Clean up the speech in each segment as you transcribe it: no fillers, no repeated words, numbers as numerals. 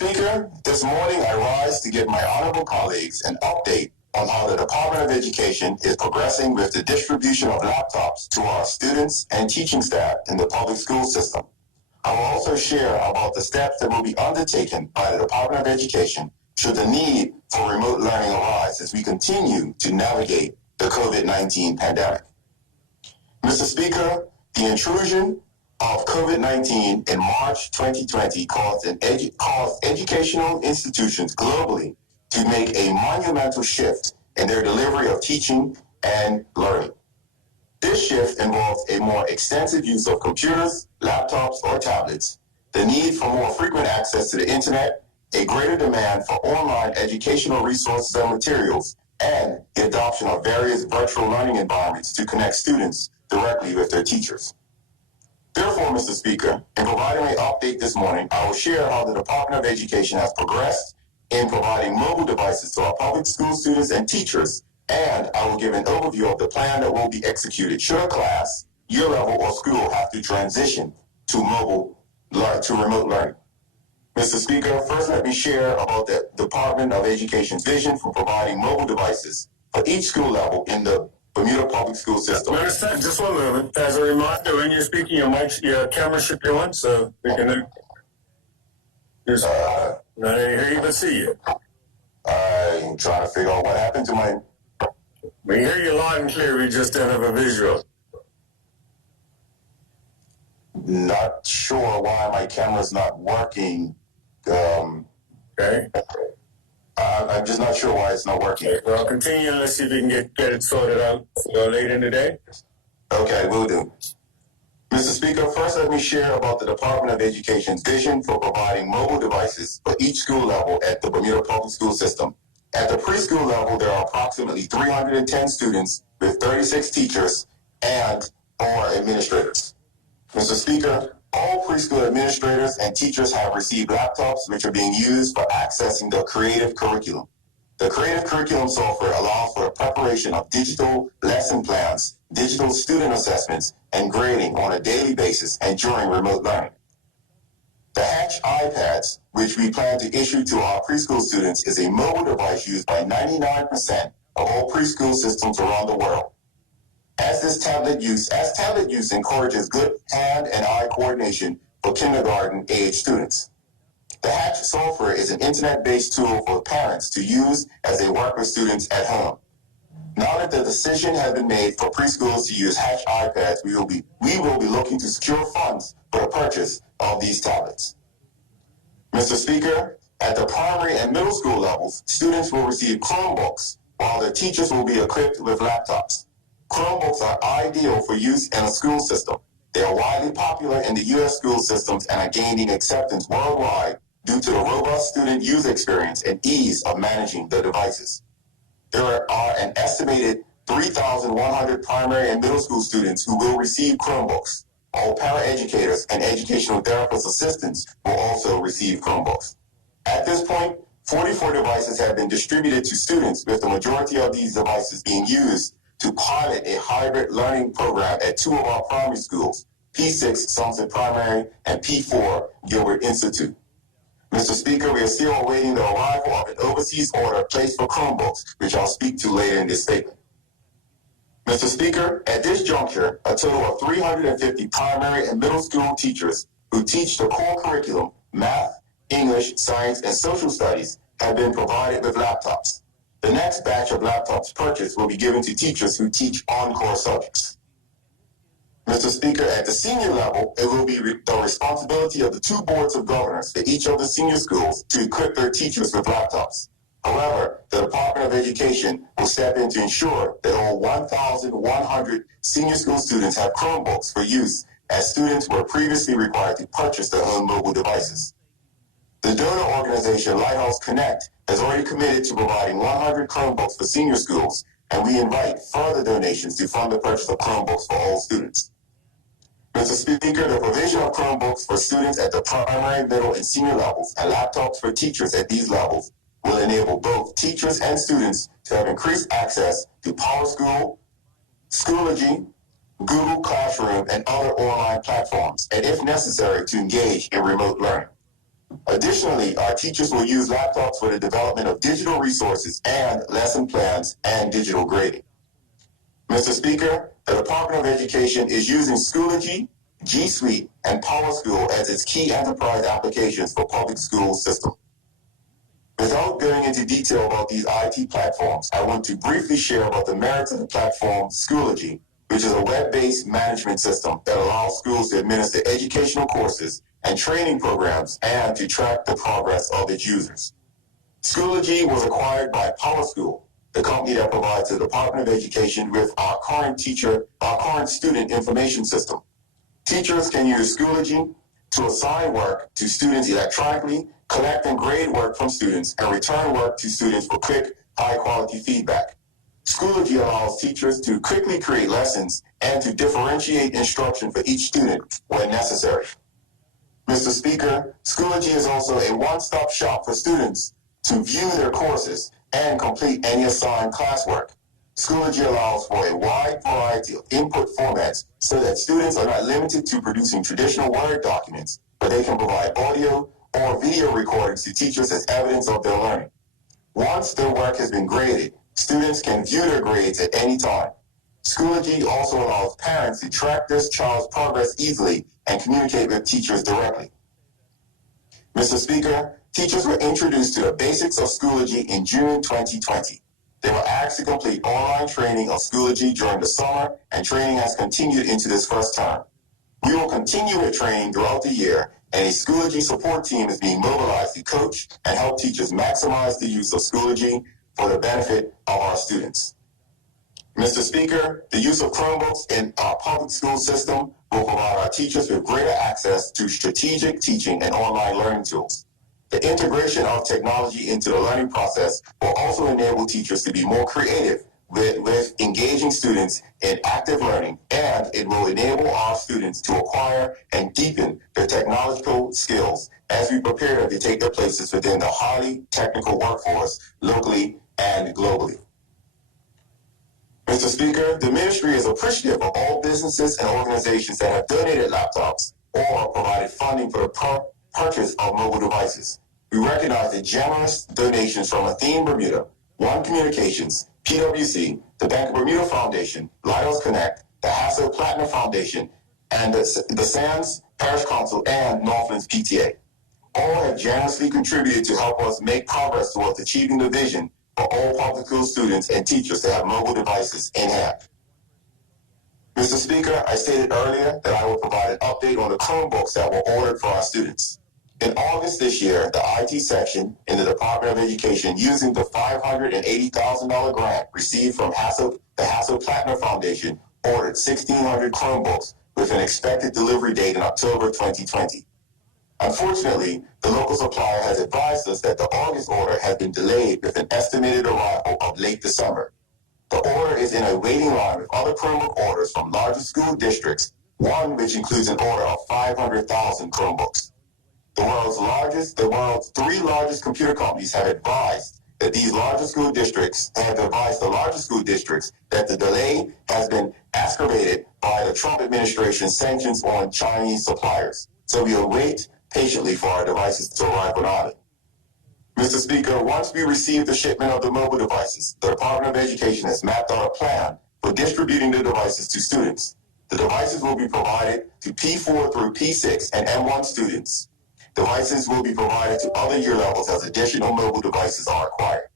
Speaker, this morning I rise to give my honorable colleagues an update on how the Department of Education is progressing with the distribution of laptops to our students and teaching staff in the public school system. I will also share about the steps that will be undertaken by the Department of Education should the need for remote learning arise as we continue to navigate the COVID-19 pandemic. Mr. Speaker, the intrusion of COVID-19 in March 2020 caused educational institutions globally to make a monumental shift in their delivery of teaching and learning. This shift involves a more extensive use of computers, laptops, or tablets, the need for more frequent access to the internet, a greater demand for online educational resources and materials, and the adoption of various virtual learning environments to connect students directly with their teachers. Therefore, Mr. Speaker, in providing an update this morning, I will share how the Department of Education has progressed in providing mobile devices to our public school students and teachers, and I will give an overview of the plan that will be executed should a class, year level, or school have to transition to remote learning. Mr. Speaker, first let me share about the Department of Education's vision for providing mobile devices for each school level in the Bermuda public school system. Minister, just 1 moment. As a reminder, when you're speaking, your camera should be on, so we can not hear you but see you. I'm trying to figure out what happened to my... We hear you loud and clear, we just don't have a visual. Not sure why my camera's not working. Okay. I'm just not sure why it's not working. Okay. Well, continue and let's see if we can get it sorted out later in the day. Okay, will do. Mr. Speaker, first let me share about the Department of Education's vision for providing mobile devices for each school level at the Bermuda public school system. At the preschool level, there are approximately 310 students with 36 teachers and/or administrators. Mr. Speaker, all preschool administrators and teachers have received laptops which are being used for accessing the creative curriculum. The creative curriculum software allows for the preparation of digital lesson plans, digital student assessments, and grading on a daily basis and during remote learning. The Hatch iPads, which we plan to issue to our preschool students, is a mobile device used by 99% of all preschool systems around the world. As tablet use encourages good hand and eye coordination for kindergarten-age students. The Hatch software is an internet-based tool for parents to use as they work with students at home. Now that the decision has been made for preschools to use Hatch iPads, we will be looking to secure funds for the purchase of these tablets. Mr. Speaker, at the primary and middle school levels, students will receive Chromebooks, while their teachers will be equipped with laptops. Chromebooks are ideal for use in a school system. They are widely popular in the U.S. school systems and are gaining acceptance worldwide due to the robust student user experience and ease of managing the devices. There are an estimated 3,100 primary and middle school students who will receive Chromebooks. All paraeducators and educational therapist assistants will also receive Chromebooks. At this point, 44 devices have been distributed to students, with the majority of these devices being used to pilot a hybrid learning program at 2 of our primary schools, P6 Sunset Primary and P4 Gilbert Institute. Mr. Speaker, we are still awaiting the arrival of an overseas order placed for Chromebooks, which I'll speak to later in this statement. Mr. Speaker, at this juncture, a total of 350 primary and middle school teachers who teach the core curriculum, math, English, science, and social studies, have been provided with laptops. The next batch of laptops purchased will be given to teachers who teach on-core subjects. Mr. Speaker, at the senior level, it will be the responsibility of the 2 boards of governors for each of the senior schools to equip their teachers with laptops. However, the Department of Education will step in to ensure that all 1,100 senior school students have Chromebooks for use, as students were previously required to purchase their own mobile devices. The donor organization Lighthouse Connect has already committed to providing 100 Chromebooks for senior schools, and we invite further donations to fund the purchase of Chromebooks for all students. Mr. Speaker, the provision of Chromebooks for students at the primary, middle, and senior levels, and laptops for teachers at these levels, will enable both teachers and students to have increased access to PowerSchool, Schoology, Google Classroom, and other online platforms, and if necessary, to engage in remote learning. Additionally, our teachers will use laptops for the development of digital resources and lesson plans and digital grading. Mr. Speaker, the Department of Education is using Schoology, G Suite, and PowerSchool as its key enterprise applications for public school system. Without going into detail about these IT platforms, I want to briefly share about the merits of the platform Schoology, which is a web-based management system that allows schools to administer educational courses and training programs and to track the progress of its users. Schoology was acquired by PowerSchool, the company that provides the Department of Education with our current student information system. Teachers can use Schoology to assign work to students electronically, collect and grade work from students, and return work to students for quick, high-quality feedback. Schoology allows teachers to quickly create lessons and to differentiate instruction for each student when necessary. Mr. Speaker, Schoology is also a one-stop shop for students to view their courses and complete any assigned classwork. Schoology allows for a wide variety of input formats so that students are not limited to producing traditional Word documents, but they can provide audio or video recordings to teachers as evidence of their learning. Once their work has been graded, students can view their grades at any time. Schoology also allows parents to track their child's progress easily and communicate with teachers directly. Mr. Speaker, teachers were introduced to the basics of Schoology in June 2020. They were asked to complete online training of Schoology during the summer, and training has continued into this first term. We will continue with training throughout the year, and a Schoology support team is being mobilized to coach and help teachers maximize the use of Schoology for the benefit of our students. Mr. Speaker, the use of Chromebooks in our public school system will provide our teachers with greater access to strategic teaching and online learning tools. The integration of technology into the learning process will also enable teachers to be more creative with engaging students in active learning, and it will enable our students to acquire and deepen their technological skills as we prepare them to take their places within the highly technical workforce locally and globally. Mr. Speaker, the ministry is appreciative of all businesses and organizations that have donated laptops or provided funding for the purchase of mobile devices. We recognize the generous donations from Athene Bermuda, One Communications, PwC, the Bank of Bermuda Foundation, Lighthouse Connect, the Hassel Platinum Foundation, and the Sands Parish Council and Northlands PTA. All have generously contributed to help us make progress towards achieving the vision for all public school students and teachers to have mobile devices in hand. Mr. Speaker, I stated earlier that I will provide an update on the Chromebooks that were ordered for our students. In August this year, the IT section in the Department of Education, using the $580,000 grant received from the Hassel Platinum Foundation, ordered 1,600 Chromebooks with an expected delivery date in October 2020. Unfortunately, the local supplier has advised us that the August order has been delayed with an estimated arrival of late December. The order is in a waiting line with other Chromebook orders from larger school districts, one which includes an order of 500,000 Chromebooks. The world's three largest computer companies have advised that the larger school districts that the delay has been exacerbated by the Trump administration's sanctions on Chinese suppliers. So we await patiently for our devices to arrive on audit. Mr. Speaker, once we receive the shipment of the mobile devices, the Department of Education has mapped out a plan for distributing the devices to students. The devices will be provided to P4 through P6 and M1 students. Devices will be provided to other year levels as additional mobile devices are acquired.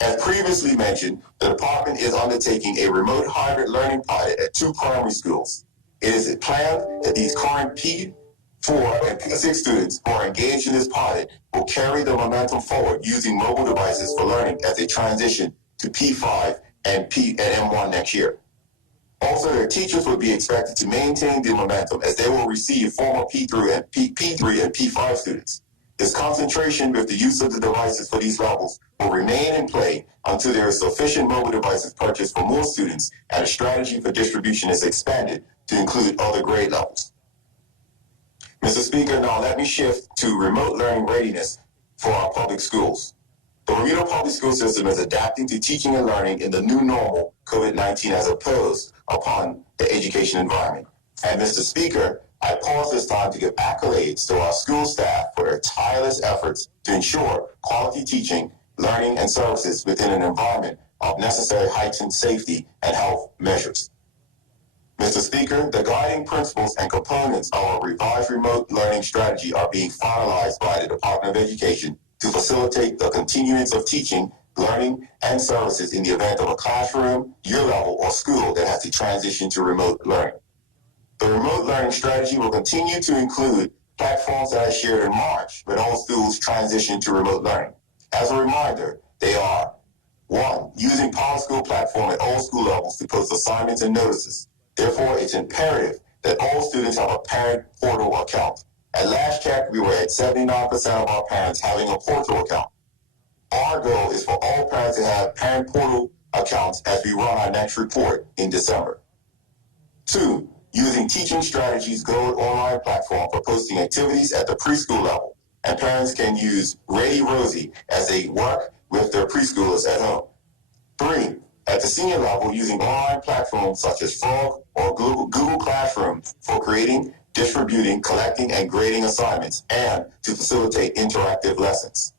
As previously mentioned, the department is undertaking a remote hybrid learning pilot at 2 primary schools. It is planned that these current P4 and P6 students who are engaged in this pilot will carry the momentum forward using mobile devices for learning as they transition to P5 and M1 next year. Also, their teachers will be expected to maintain the momentum as they will receive former P3 and P5 students. This concentration with the use of the devices for these levels will remain in play until there is sufficient mobile devices purchased for more students and a strategy for distribution is expanded to include other grade levels. Mr. Speaker, now let me shift to remote learning readiness for our public schools. The Bermuda public school system is adapting to teaching and learning in the new normal, COVID-19, as opposed upon the education environment. And Mr. Speaker, I pause this time to give accolades to our school staff for their tireless efforts to ensure quality teaching, learning, and services within an environment of necessary heightened safety and health measures. Mr. Speaker, the guiding principles and components of our revised remote learning strategy are being finalized by the Department of Education to facilitate the continuance of teaching, learning, and services in the event of a classroom, year level, or school that has to transition to remote learning. The remote learning strategy will continue to include platforms that I shared in March when all schools transition to remote learning. As a reminder, they are: 1. Using PowerSchool platform at all school levels to post assignments and notices. Therefore, it's imperative that all students have a parent portal account. At last check, we were at 79% of our parents having a portal account. Our goal is for all parents to have parent portal accounts as we run our next report in December. 2. Using Teaching Strategies Gold online platform for posting activities at the preschool level, and parents can use Ready Rosie as they work with their preschoolers at home. 3. At the senior level, using online platforms such as Frog or Google Classroom for creating, distributing, collecting, and grading assignments, and to facilitate interactive lessons.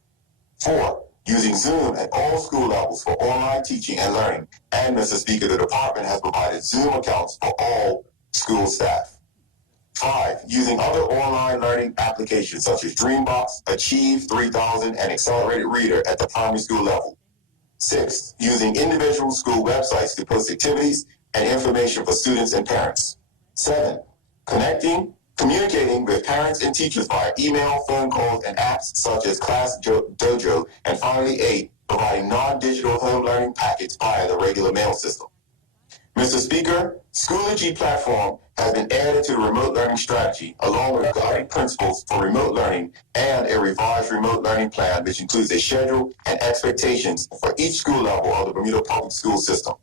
4. Using Zoom at all school levels for online teaching and learning, and Mr. Speaker, the department has provided Zoom accounts for all school staff. 5. Using other online learning applications such as Dreambox, Achieve 3000, and Accelerated Reader at the primary school level. 6. Using individual school websites to post activities and information for students and parents. 7. Communicating with parents and teachers via email, phone calls, and apps such as Class Dojo. And finally, 8. Providing non-digital home learning packets via the regular mail system. Mr. Speaker, Schoology platform has been added to the remote learning strategy, along with guiding principles for remote learning and a revised remote learning plan, which includes a schedule and expectations for each school level of the Bermuda public school system.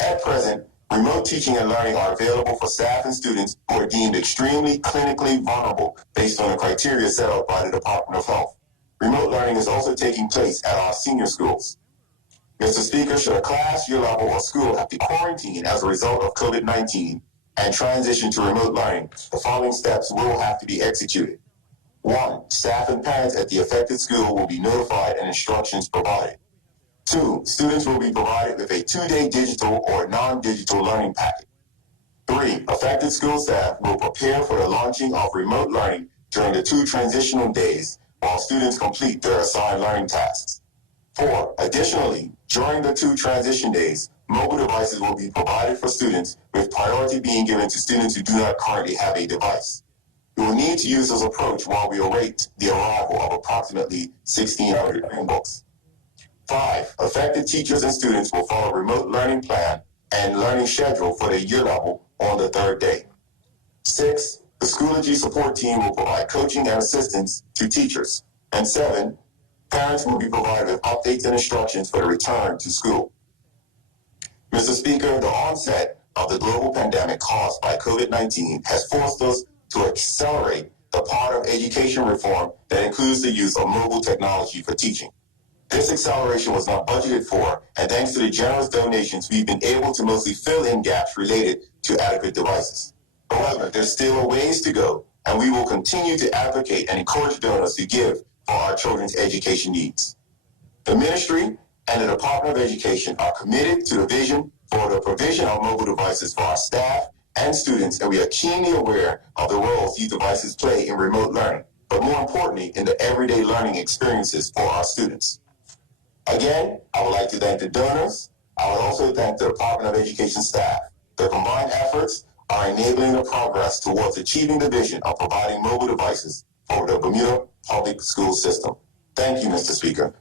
At present, remote teaching and learning are available for staff and students who are deemed extremely clinically vulnerable based on the criteria set out by the Department of Health. Remote learning is also taking place at our senior schools. Mr. Speaker, should a class, year level, or school have to quarantine as a result of COVID-19 and transition to remote learning, the following steps will have to be executed. 1. Staff and parents at the affected school will be notified and instructions provided. 2. Students will be provided with a 2-day digital or non-digital learning packet. 3. Affected school staff will prepare for the launching of remote learning during the 2 transitional days while students complete their assigned learning tasks. 4. Additionally, during the 2 transition days, mobile devices will be provided for students, with priority being given to students who do not currently have a device. We will need to use this approach while we await the arrival of approximately 1,600 Chromebooks. 5. Affected teachers and students will follow a remote learning plan and learning schedule for the year level on the 3rd day. 6. The Schoology support team will provide coaching and assistance to teachers. And 7. Parents will be provided with updates and instructions for the return to school. Mr. Speaker, the onset of the global pandemic caused by COVID-19 has forced us to accelerate the part of education reform that includes the use of mobile technology for teaching. This acceleration was not budgeted for, and thanks to the generous donations, we've been able to mostly fill in gaps related to adequate devices. However, there's still a ways to go, and we will continue to advocate and encourage donors to give for our children's education needs. The Ministry and the Department of Education are committed to the vision for the provision of mobile devices for our staff and students, and we are keenly aware of the roles these devices play in remote learning, but more importantly, in the everyday learning experiences for our students. Again, I would like to thank the donors. I would also thank the Department of Education staff. Their combined efforts are enabling the progress towards achieving the vision of providing mobile devices for the Bermuda public school system. Thank you, Mr. Speaker.